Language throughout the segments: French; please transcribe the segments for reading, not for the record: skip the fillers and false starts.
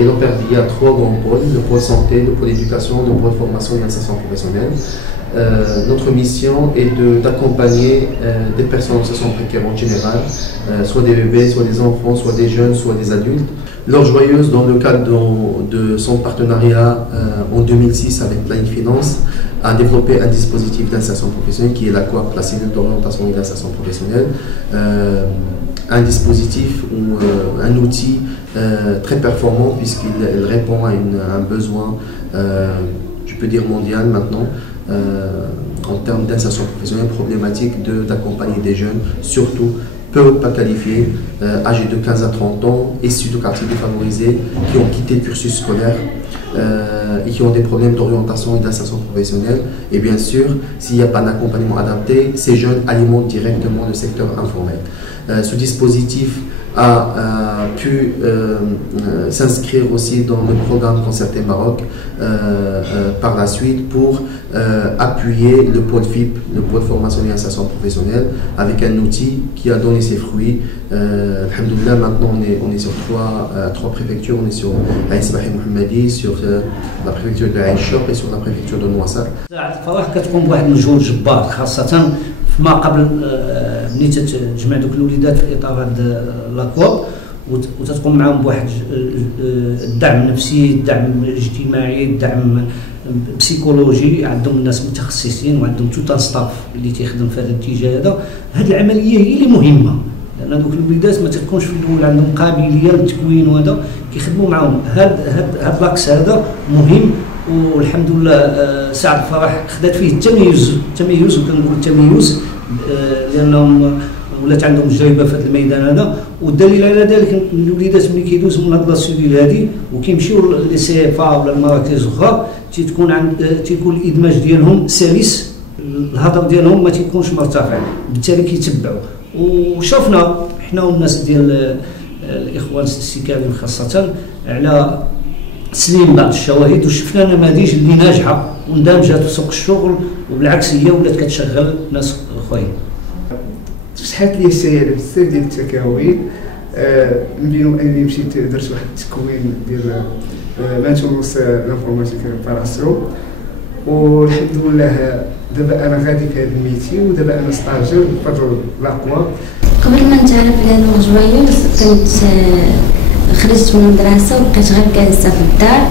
il opère via 3 grands pôles, le pôle santé, le pôle éducation, le pôle formation et insertion professionnelle. Notre mission est d'accompagner des personnes en situation précaire en général, soit des bébés, soit des enfants, soit des jeunes, soit des adultes. L'Orge Joyeuse, dans le cadre de son partenariat en 2006 avec Planning Finance, a développé un dispositif d'insertion professionnelle qui est la COAP, la cellule d'orientation et d'insertion professionnelle. Un dispositif ou un outil très performant puisqu'il répond à un besoin, je peux dire mondial maintenant, en termes d'insertion professionnelle, problématique d'accompagner des jeunes, surtout peu ou pas qualifiés, âgés de 15 à 30 ans, issus de quartiers défavorisés, qui ont quitté le cursus scolaire et qui ont des problèmes d'orientation et d'insertion professionnelle. Et bien sûr, s'il n'y a pas d'accompagnement adapté, ces jeunes alimentent directement le secteur informel. Ce dispositif a pu s'inscrire aussi dans le programme Concerté Maroc par la suite pour appuyer le pôle FIP, le pôle formation et insertion professionnelle, avec un outil qui a donné ses fruits. Alhamdoulilah, maintenant on est sur trois préfectures, on est sur Aïn Sbahi Mohammadi, sur la préfecture de Aïn Choc et sur la préfecture de Nouassar. فما قبل ملي تجمع دوك الوليدات في اطار هاد لاكواب وتتقوم معاهم بواحد الدعم النفسي، الدعم الاجتماعي، الدعم بسيكولوجي. عندهم الناس متخصصين وعندهم توت ستاف اللي تيخدم في هذا الاتجاه هذا. هاد العمليه هي اللي مهمه لان دوك الوليدات ما تكونش في الاول عندهم قابليه للتكوين وهذا كيخدموا معاهم. هاد لاكس هذا مهم والحمد لله سعد فرح خدات فيه التميز وكنقول التميز لانهم ولات عندهم تجربه في هذا الميدان هذا. والدليل على ذلك الوليدات ملي كيدوزوا من هاد لاسيديل هادي وكيمشيو لي سي اف ا ولا المراكز اخرى تيكون الادماج ديالهم سلس، الهضم ديالهم ما تيكونش مرتفع، بالتالي كيتبعوا. وشوفنا حنا والناس ديال الاخوان السكالين خاصه على تسليم بعض الشواهد وشفنا نماذج اللي ناجحه واندمجت في سوق الشغل وبالعكس هي ولات كتشغل ناس اخرين. تفتحت لي السياله بزاف ديال التكاوين من بينهم انني مشيت درت واحد التكوين ديال مانتونس لانفورماتيك ريباراسيون والحمد لله دابا انا غادي في هذا الميتي ودابا انا ستاجير بفضل لاكوا. قبل ما نتعرف على لوغ جوايوز كنت خرجت من المدرسة وبقيت غير جالسة في الدار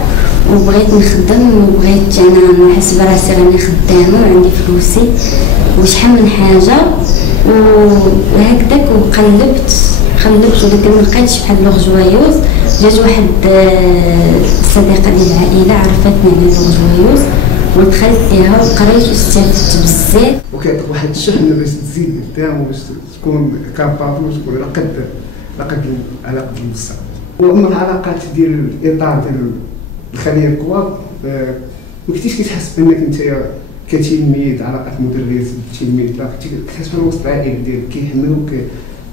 وبغيت نخدم وبغيت أنا نحس براسي راني خدامة وعندي فلوسي وشحال من حاجة وهكذاك وقلبت ولكن ملقيتش بحال لوغ جوايوز. جات واحد صديقة ديال العائلة عرفتني على لوغ جوايوز ودخلت فيها وقريت واستفدت بزاف. وكيعطيك واحد الشحن باش تزيد قدام وباش تكون كابابل وتكون على قد المستقبل. واما العلاقات ديال الاطار ديال الخليه الكواب ما كنتيش كتحس بانك انت كتلميذ علاقات مدرس بالتلميذ، لا كتحس بحال وسط العائله ديالك كيحملوك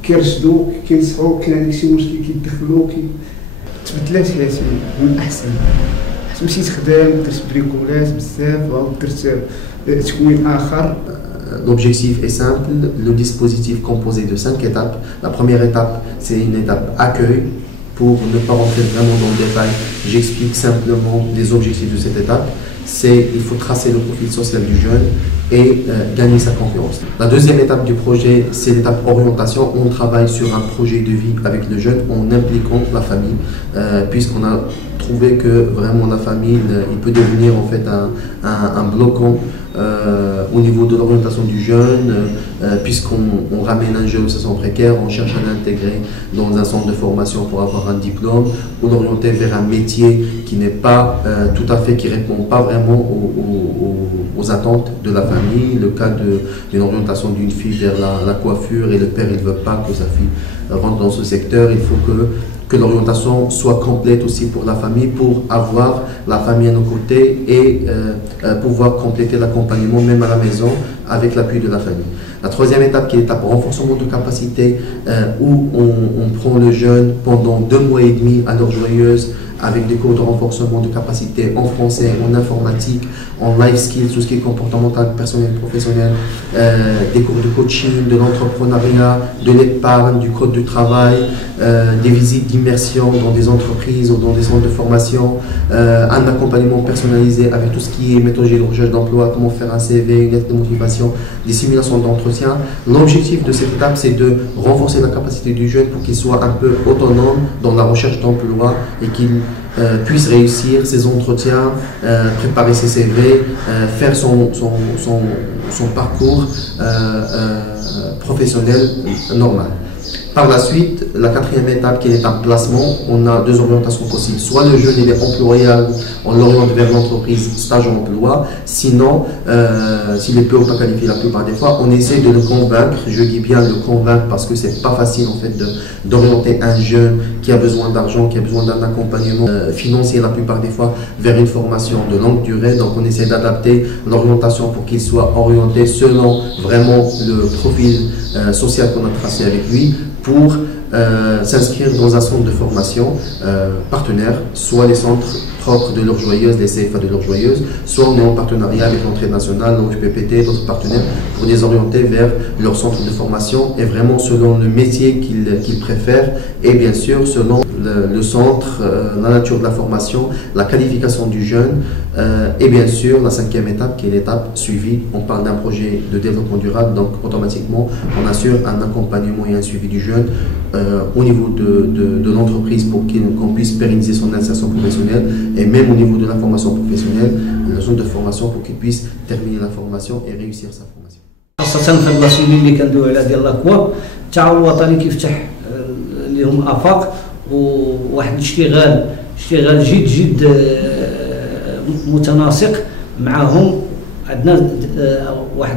كيرشدوك كينصحوك كاين عندك شي مشكل كيدخلوك. تبدلات حياتي من الاحسن حيت مشيت خدام درت بريكولات بزاف ودرت تكوين اخر. L'objectif est simple, le dispositif composé de 5 étapes. La première étape, c'est une étape accueil. Pour ne pas rentrer vraiment dans le détail, j'explique simplement les objectifs de cette étape. Il faut tracer le profil social du jeune et gagner sa confiance. La deuxième étape du projet, c'est l'étape orientation. On travaille sur un projet de vie avec le jeune en impliquant la famille, puisqu'on a trouvé que vraiment la famille, il peut devenir en fait un bloquant au niveau de l'orientation du jeune, puisqu'on ramène un jeune de situation précaire, on cherche à l'intégrer dans un centre de formation pour avoir un diplôme, ou l'orienter vers un métier qui n'est pas tout à fait, qui répond pas vraiment aux attentes de la famille. Le cas d'une orientation d'une fille vers la coiffure et le père il veut pas que sa fille rentre dans ce secteur, il faut que l'orientation soit complète aussi pour la famille, pour avoir la famille à nos côtés et pouvoir compléter l'accompagnement même à la maison avec l'appui de la famille. La troisième étape qui est l'étape renforcement de capacité où on prend le jeune pendant 2 mois et demi à l'Orge Joyeuse avec des cours de renforcement de capacités en français, en informatique, en life skills, tout ce qui est comportemental, personnel, professionnel, des cours de coaching, de l'entrepreneuriat, de l'épargne, du code du travail, des visites d'immersion dans des entreprises ou dans des centres de formation, un accompagnement personnalisé avec tout ce qui est méthodologie de recherche d'emploi, comment faire un CV, une lettre de motivation, des simulations d'entretien. L'objectif de cette étape, c'est de renforcer la capacité du jeune pour qu'il soit un peu autonome dans la recherche d'emploi et qu'il puisse réussir ses entretiens, préparer ses CV, faire son parcours professionnel normal. Par la suite, la quatrième étape qui est un placement, on a deux orientations possibles. Soit le jeune il est employable, on l'oriente vers l'entreprise stage emploi. Sinon, s'il est peu ou pas qualifié la plupart des fois, on essaie de le convaincre. Je dis bien le convaincre parce que c'est pas facile en fait d'orienter un jeune qui a besoin d'argent, qui a besoin d'un accompagnement financier la plupart des fois vers une formation de longue durée. Donc on essaie d'adapter l'orientation pour qu'il soit orienté selon vraiment le profil social qu'on a tracé avec lui, pour s'inscrire dans un centre de formation partenaire, soit les centres propres de l'Or Joyeuse, les CFA de l'Or Joyeuse, soit on est en partenariat avec l'entrée nationale, l'OFPPT, d'autres partenaires, pour les orienter vers leur centre de formation et vraiment selon le métier qu'ils préfèrent et bien sûr selon le centre, la nature de la formation, la qualification du jeune et bien sûr la cinquième étape qui est l'étape suivie. On parle d'un projet de développement durable, donc automatiquement on assure un accompagnement et un suivi du jeune au niveau de l'entreprise pour qu'on puisse pérenniser son insertion professionnelle et même au niveau de la formation professionnelle, la zone de formation pour qu'il puisse terminer la formation et réussir sa formation. خاصة في البلاصين اللي كندويو على ديال لاكوا التعاون الوطني كيفتح لهم آفاق وواحد اشتغال جد متناسق معهم. عندنا واحد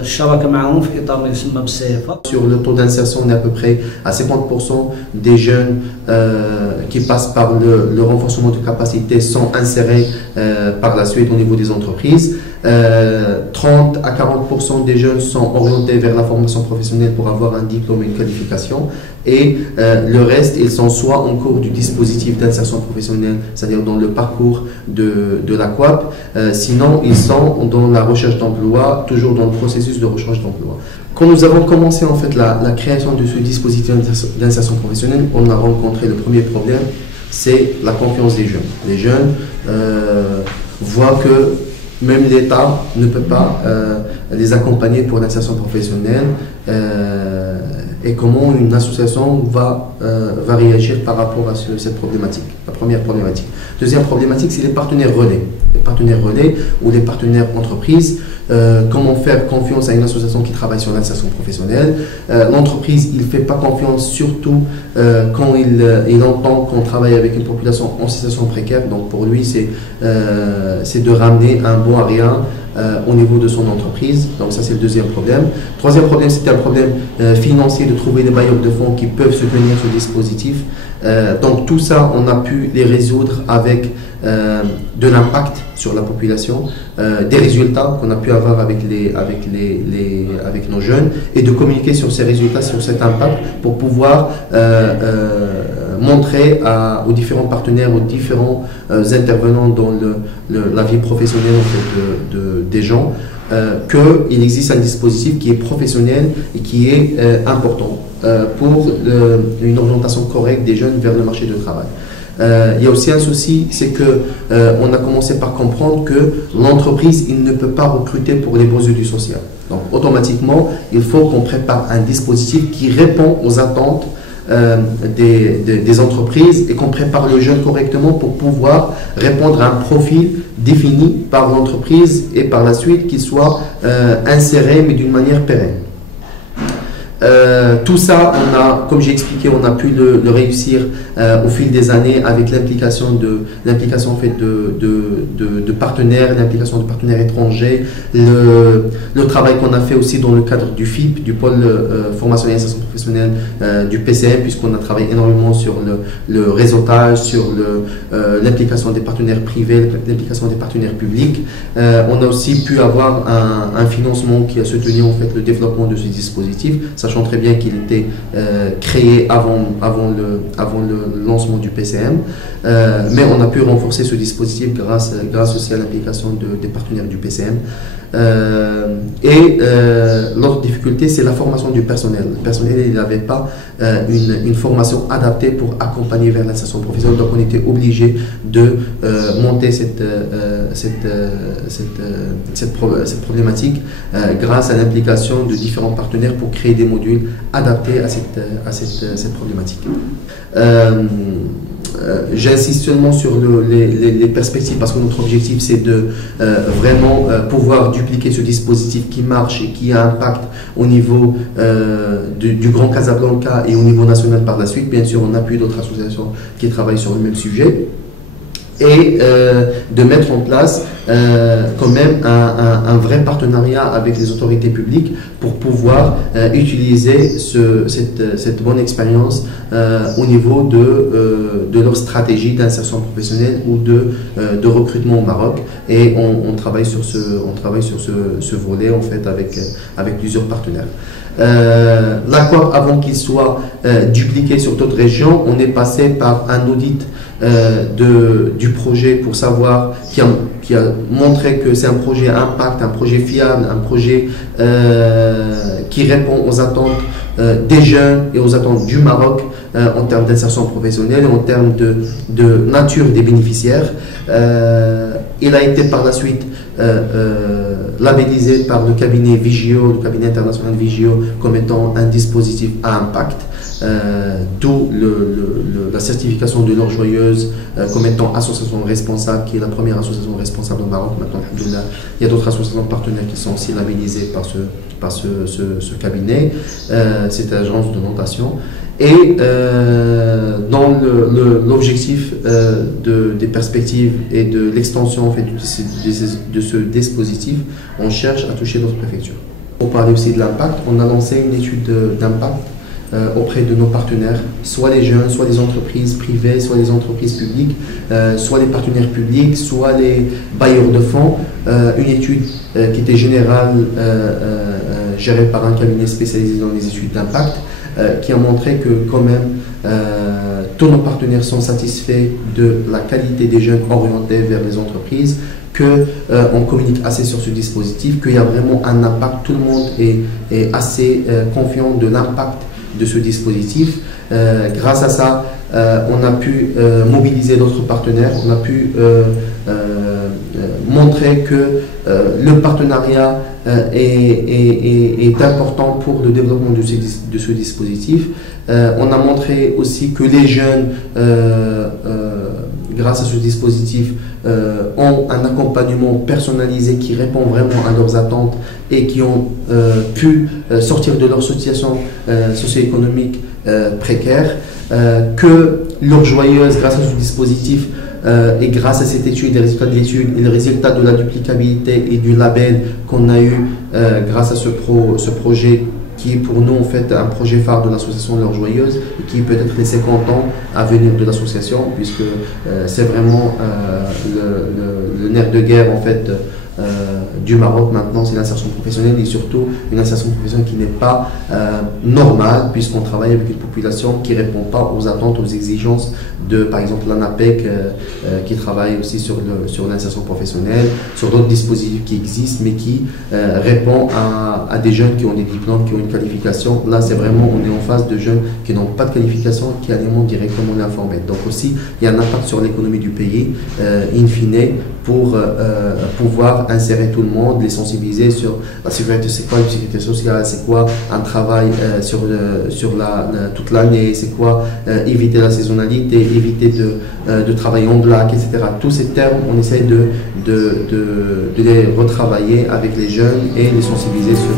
الشراكه معهم في اطار ما يسمى بالسيفا. Sur le taux d'insertion, on est à peu près à 50% des jeunes qui passent par le renforcement de capacité sont insérés par la suite au niveau des entreprises. 30 à 40% des jeunes sont orientés vers la formation professionnelle pour avoir un diplôme et une qualification. Et le reste, ils sont soit en cours du dispositif d'insertion professionnelle, c'est-à-dire dans le parcours de la COAP, sinon ils sont dans la recherche d'emploi, toujours dans le processus de recherche d'emploi. Quand nous avons commencé en fait la création de ce dispositif d'insertion professionnelle, on a rencontré le premier problème, c'est la confiance des jeunes. Les jeunes voient que même l'État ne peut pas les accompagner pour l'insertion professionnelle et comment une association va réagir par rapport à cette problématique. La première problématique. Deuxième problématique, c'est les partenaires relais. Les partenaires relais ou les partenaires entreprises. Comment faire confiance à une association qui travaille sur l'insertion professionnelle. L'entreprise, il ne fait pas confiance surtout quand il entend qu'on travaille avec une population en situation précaire. Donc pour lui, c'est de ramener un bon à rien au niveau de son entreprise. Donc ça, c'est le deuxième problème. Troisième problème, c'était un problème financier, de trouver des bailleurs de fonds qui peuvent soutenir ce dispositif. Donc tout ça, on a pu les résoudre avec de l'impact sur la population, des résultats qu'on a pu avoir avec nos jeunes et de communiquer sur ces résultats, sur cet impact pour pouvoir montrer aux différents partenaires, aux différents intervenants dans la vie professionnelle en fait, des gens qu'il existe un dispositif qui est professionnel et qui est important pour une orientation correcte des jeunes vers le marché du travail. Il y a aussi un souci, c'est que on a commencé par comprendre que l'entreprise, il ne peut pas recruter pour les besoins du social. Donc automatiquement, il faut qu'on prépare un dispositif qui répond aux attentes des entreprises et qu'on prépare le jeune correctement pour pouvoir répondre à un profil défini par l'entreprise et par la suite qu'il soit inséré mais d'une manière pérenne. Tout ça, comme j'ai expliqué, on a pu le réussir au fil des années avec l'implication en fait de partenaires, l'implication de partenaires étrangers, le travail qu'on a fait aussi dans le cadre du FIP, du pôle formation et insertion professionnelle du PCM, puisqu'on a travaillé énormément sur le réseautage, sur l'implication des partenaires privés, l'implication des partenaires publics. On a aussi pu avoir un financement qui a soutenu en fait le développement de ce dispositif, sachant sachant très bien qu'il était créé avant le lancement du PCM. Mais on a pu renforcer ce dispositif grâce aussi à l'implication des partenaires du PCM. L'autre difficulté, c'est la formation du personnel. Le personnel, il n'avait pas une formation adaptée pour accompagner vers l'insertion professionnelle, donc on était obligé de monter cette problématique grâce à l'implication de différents partenaires pour créer des modules adaptés à cette problématique. J'insiste seulement sur les perspectives parce que notre objectif c'est de vraiment pouvoir dupliquer ce dispositif qui marche et qui a un impact au niveau du Grand Casablanca et au niveau national par la suite, bien sûr en appui d'autres associations qui travaillent sur le même sujet, et de mettre en place quand même un vrai partenariat avec les autorités publiques pour pouvoir utiliser cette bonne expérience au niveau de leur stratégie d'insertion professionnelle ou de recrutement au Maroc. Et on travaille sur ce volet en fait avec plusieurs partenaires. L'AQUAP, avant qu'il soit dupliqué sur d'autres régions, on est passé par un audit du projet pour savoir, qui a montré que c'est un projet à impact, un projet fiable, un projet qui répond aux attentes des jeunes et aux attentes du Maroc en termes d'insertion professionnelle et en termes de nature des bénéficiaires. Il a été par la suite labellisé par le cabinet Vigio, le cabinet international Vigio, comme étant un dispositif à impact, d'où la certification de l'Or Joyeuse comme étant association responsable, qui est la première association responsable au Maroc. Maintenant, il y a d'autres associations partenaires qui sont aussi labellisées par ce cabinet, cette agence de notation. Et dans l'objectif des perspectives et de l'extension en fait, de ce dispositif, on cherche à toucher d'autres préfectures. Pour parler aussi de l'impact, on a lancé une étude d'impact auprès de nos partenaires, soit les jeunes, soit les entreprises privées, soit les entreprises publiques, soit les partenaires publics, soit les bailleurs de fonds. Une étude qui était générale, gérée par un cabinet spécialisé dans les études d'impact, qui a montré que quand même tous nos partenaires sont satisfaits de la qualité des jeunes orientés vers les entreprises, qu'on communique assez sur ce dispositif, qu'il y a vraiment un impact, tout le monde est assez confiant de l'impact de ce dispositif. Grâce à ça, on a pu mobiliser d'autres partenaires, on a pu montrer que le partenariat est important pour le développement de ce dispositif. On a montré aussi que les jeunes, grâce à ce dispositif, ont un accompagnement personnalisé qui répond vraiment à leurs attentes et qui ont pu sortir de leur situation socio-économique précaire, que l'Or Joyeuse, grâce à ce dispositif et grâce à cette étude, les résultats de l'étude et les résultats de la duplicabilité et du label qu'on a eu grâce à ce projet, qui est pour nous en fait un projet phare de l'association L'Or Joyeuse et qui peut être les 50 ans à venir de l'association, puisque c'est vraiment le nerf de guerre en fait du Maroc maintenant, c'est l'insertion professionnelle, et surtout une insertion professionnelle qui n'est pas normale, puisqu'on travaille avec une population qui ne répond pas aux attentes, aux exigences de, par exemple, l'ANAPEC qui travaille aussi sur l'insertion professionnelle, sur d'autres dispositifs qui existent, mais qui répond à des jeunes qui ont des diplômes, qui ont une qualification. Là, c'est vraiment, on est en face de jeunes qui n'ont pas de qualification, qui alimentent directement l'informel. Donc aussi, il y a un impact sur l'économie du pays, in fine, pour pouvoir insérer tout le monde, les sensibiliser sur la sécurité, c'est quoi une sécurité sociale, c'est quoi un travail sur toute l'année, c'est quoi éviter la saisonnalité, éviter de travailler en black, etc. Tous ces termes, on essaie de les retravailler avec les jeunes et les sensibiliser sur